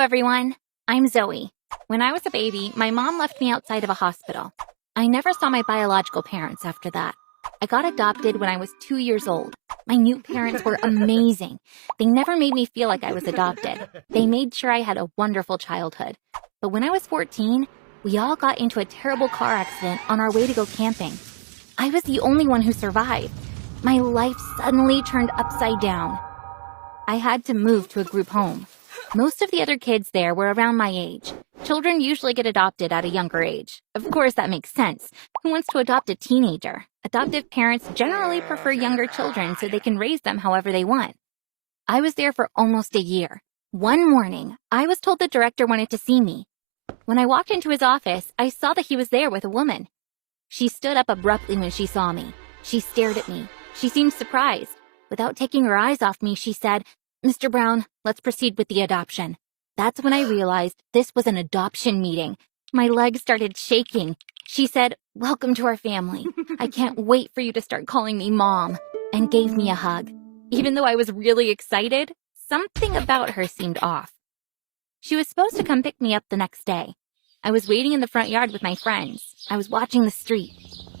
Everyone, I'm Zoe. When I was a baby, my mom left me outside of a hospital. I never saw my biological parents after that. I got adopted when I was 2 years old. My new parents were amazing. They never made me feel like I was adopted. They made sure I had a wonderful childhood. But when I was 14, we all got into a terrible car accident on our way to go camping. I was the only one who survived. My life suddenly turned upside down. I had to move to a group home. Most of the other kids there were around my age. Children usually get adopted at a younger age. Of course, that makes sense. Who wants to adopt a teenager? Adoptive parents generally prefer younger children so they can raise them however they want. I was there for almost a year. One morning, I was told the director wanted to see me. When I walked into his office, I saw that he was there with a woman. She stood up abruptly when she saw me. She stared at me. She seemed surprised. Without taking her eyes off me, she said, "Mr. Brown, let's proceed with the adoption." That's when I realized this was an adoption meeting. My legs started shaking. She said, "Welcome to our family. I can't wait for you to start calling me Mom," and gave me a hug. Even though I was really excited, something about her seemed off. She was supposed to come pick me up the next day. I was waiting in the front yard with my friends. I was watching the street.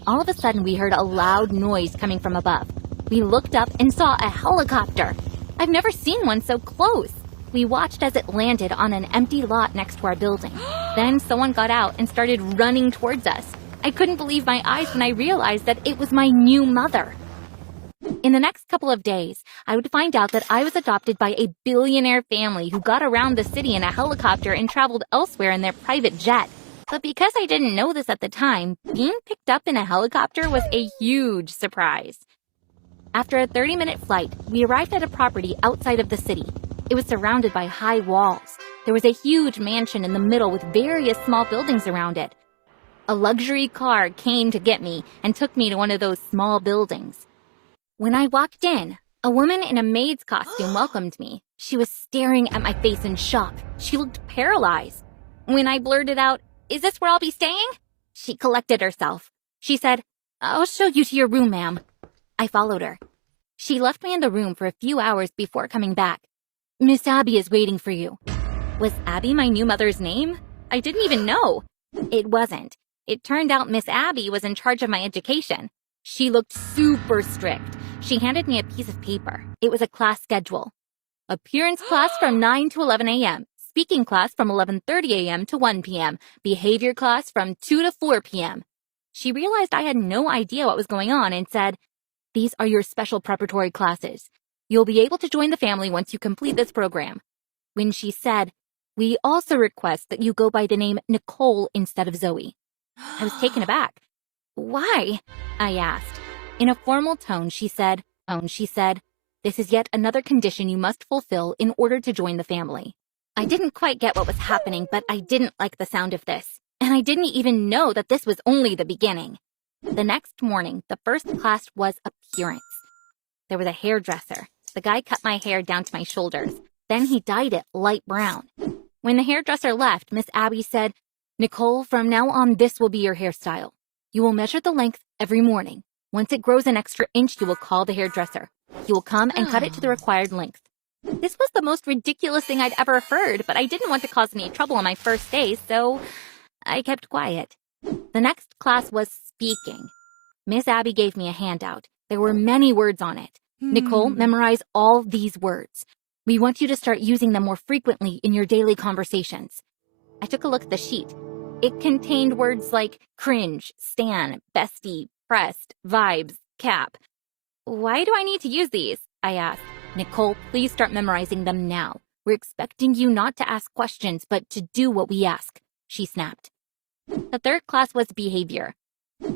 All of a sudden, we heard a loud noise coming from above. We looked up and saw a helicopter. I've never seen one so close. We watched as it landed on an empty lot next to our building. Then someone got out and started running towards us. I couldn't believe my eyes when I realized that it was my new mother. In the next couple of days, I would find out that I was adopted by a billionaire family who got around the city in a helicopter and traveled elsewhere in their private jet. But because I didn't know this at the time, being picked up in a helicopter was a huge surprise. After a 30-minute flight, we arrived at a property outside of the city. It was surrounded by high walls. There was a huge mansion in the middle with various small buildings around it. A luxury car came to get me and took me to one of those small buildings. When I walked in, a woman in a maid's costume welcomed me. She was staring at my face in shock. She looked paralyzed. When I blurted out, "Is this where I'll be staying?" she collected herself. She said, "I'll show you to your room, ma'am." I followed her. She left me in the room for a few hours before coming back. "Miss Abby is waiting for you." Was Abby my new mother's name? I didn't even know. It wasn't. It turned out Miss Abby was in charge of my education. She looked super strict. She handed me a piece of paper. It was a class schedule. Appearance class from 9 to 11 a.m. Speaking class from 11:30 a.m. to 1 p.m. Behavior class from 2 to 4 p.m. She realized I had no idea what was going on and said, "These are your special preparatory classes. You'll be able to join the family once you complete this program." When she said, "We also request that you go by the name Nicole instead of Zoe," I was taken aback. "Why?" I asked. In a formal tone, she said, "This is yet another condition you must fulfill in order to join the family." I didn't quite get what was happening, but I didn't like the sound of this. And I didn't even know that this was only the beginning. The next morning, the first class was appearance. There was a hairdresser. The guy cut my hair down to my shoulders. Then he dyed it light brown. When the hairdresser left, Miss Abby said, "Nicole, from now on, this will be your hairstyle. You will measure the length every morning. Once it grows an extra inch, you will call the hairdresser. He will come and cut it to the required length." This was the most ridiculous thing I'd ever heard, but I didn't want to cause any trouble on my first day, so I kept quiet. The next class was speaking. Miss Abby gave me a handout. There were many words on it. "Nicole, memorize all these words. We want you to start using them more frequently in your daily conversations." I took a look at the sheet. It contained words like cringe, stan, bestie, pressed, vibes, cap. "Why do I need to use these?" I asked. "Nicole, please start memorizing them now. We're expecting you not to ask questions, but to do what we ask," she snapped. The third class was behavior.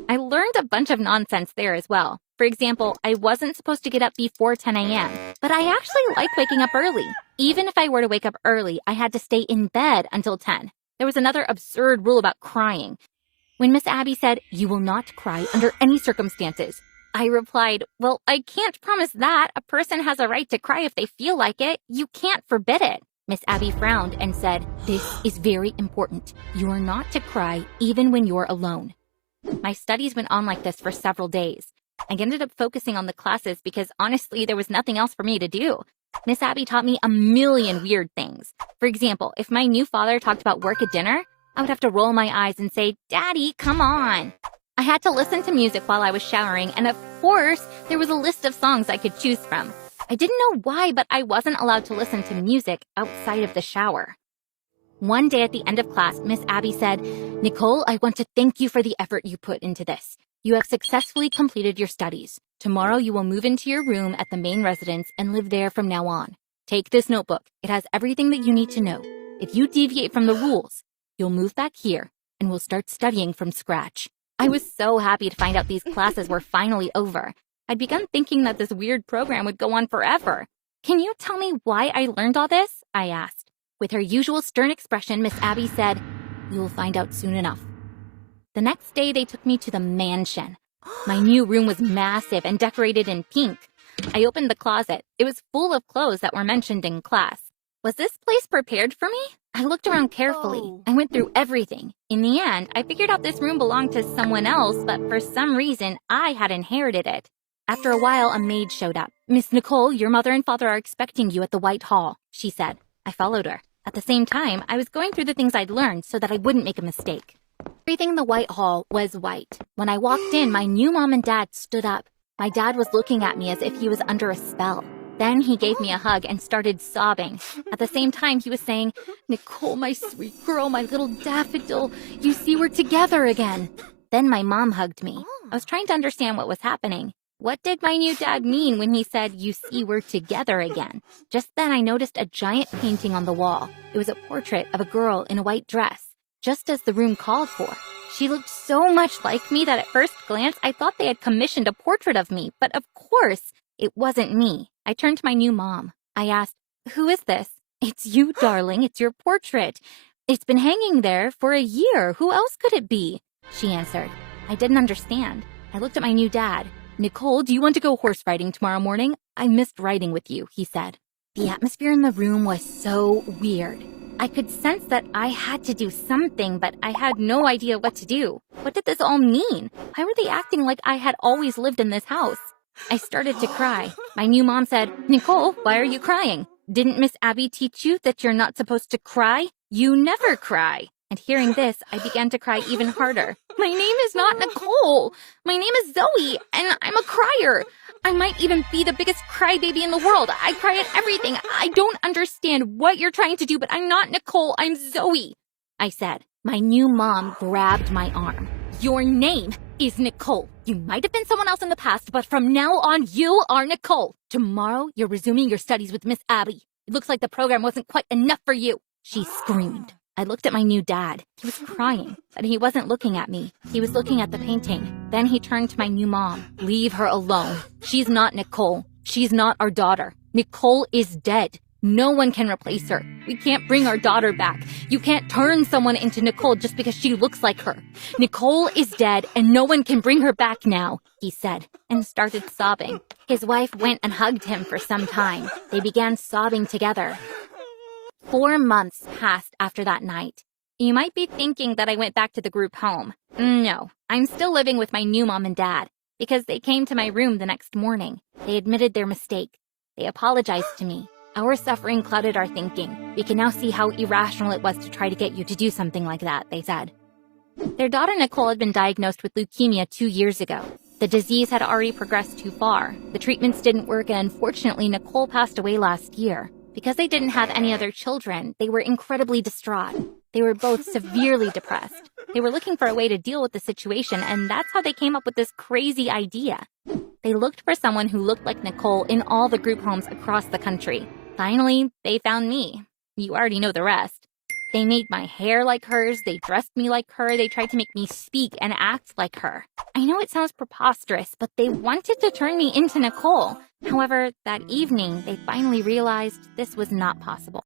I learned a bunch of nonsense there as well. For example, I wasn't supposed to get up before 10 a.m., but I actually like waking up early. Even if I were to wake up early, I had to stay in bed until 10. There was another absurd rule about crying. When Miss Abby said, "You will not cry under any circumstances," I replied, "Well, I can't promise that. A person has a right to cry if they feel like it. You can't forbid it." Miss Abby frowned and said, "This is very important. You are not to cry even when you're alone." My studies went on like this for several days. I ended up focusing on the classes because honestly, there was nothing else for me to do. Miss Abby taught me a million weird things. For example, if my new father talked about work at dinner, I would have to roll my eyes and say, "Daddy, come on." I had to listen to music while I was showering, and of course, there was a list of songs I could choose from. I didn't know why, but I wasn't allowed to listen to music outside of the shower. One day at the end of class, Miss Abby said, "Nicole, I want to thank you for the effort you put into this. You have successfully completed your studies. Tomorrow you will move into your room at the main residence and live there from now on. Take this notebook. It has everything that you need to know. If you deviate from the rules, you'll move back here and we'll start studying from scratch." I was so happy to find out these classes were finally over. I'd begun thinking that this weird program would go on forever. "Can you tell me why I learned all this?" I asked. With her usual stern expression, Miss Abby said, "You will find out soon enough." The next day, they took me to the mansion. My new room was massive and decorated in pink. I opened the closet. It was full of clothes that were mentioned in class. Was this place prepared for me? I looked around carefully. I went through everything. In the end, I figured out this room belonged to someone else, but for some reason, I had inherited it. After a while, a maid showed up. "Miss Nicole, your mother and father are expecting you at the White Hall," she said. I followed her. At the same time, I was going through the things I'd learned so that I wouldn't make a mistake. Everything in the White Hall was white. When I walked in, my new mom and dad stood up. My dad was looking at me as if he was under a spell. Then he gave me a hug and started sobbing. At the same time, he was saying, "Nicole, my sweet girl, my little daffodil, you see we're together again." Then my mom hugged me. I was trying to understand what was happening. What did my new dad mean when he said, "You see we're together again"? Just then I noticed a giant painting on the wall. It was a portrait of a girl in a white dress, just as the room called for. She looked so much like me that at first glance I thought they had commissioned a portrait of me, but of course, it wasn't me. I turned to my new mom. I asked, "Who is this?" "It's you, darling. It's your portrait. It's been hanging there for a year. Who else could it be?" she answered. I didn't understand. I looked at my new dad. "Nicole, do you want to go horse riding tomorrow morning? I missed riding with you," he said. The atmosphere in the room was so weird. I could sense that I had to do something, but I had no idea what to do. What did this all mean? Why were they acting like I had always lived in this house? I started to cry. My new mom said, "Nicole, why are you crying? Didn't Miss Abby teach you that you're not supposed to cry? You never cry." And hearing this, I began to cry even harder. "My name is not Nicole. My name is Zoe, and I'm a crier. I might even be the biggest crybaby in the world. I cry at everything. I don't understand what you're trying to do, but I'm not Nicole. I'm Zoe," I said. My new mom grabbed my arm. "Your name is Nicole. You might have been someone else in the past, but from now on, you are Nicole. Tomorrow, you're resuming your studies with Miss Abby. It looks like the program wasn't quite enough for you," she screamed. I looked at my new dad. He was crying, but he wasn't looking at me. He was looking at the painting. Then he turned to my new mom. "Leave her alone. She's not Nicole. She's not our daughter. Nicole is dead. No one can replace her. We can't bring our daughter back. You can't turn someone into Nicole just because she looks like her. Nicole is dead and no one can bring her back now," he said, and started sobbing. His wife went and hugged him for some time. They began sobbing together. 4 months passed after that night. You might be thinking that I went back to the group home. No, I'm still living with my new mom and dad because they came to my room the next morning. They admitted their mistake. They apologized to me. Our suffering clouded our thinking. We can now see how irrational it was to try to get you to do something like that, they said. Their daughter Nicole had been diagnosed with leukemia 2 years ago. The disease had already progressed too far. The treatments didn't work, and unfortunately, Nicole passed away last year. Because they didn't have any other children, they were incredibly distraught. They were both severely depressed. They were looking for a way to deal with the situation, and that's how they came up with this crazy idea. They looked for someone who looked like Nicole in all the group homes across the country. Finally, they found me. You already know the rest. They made my hair like hers, they dressed me like her, they tried to make me speak and act like her. I know it sounds preposterous, but they wanted to turn me into Nicole. However, that evening, they finally realized this was not possible.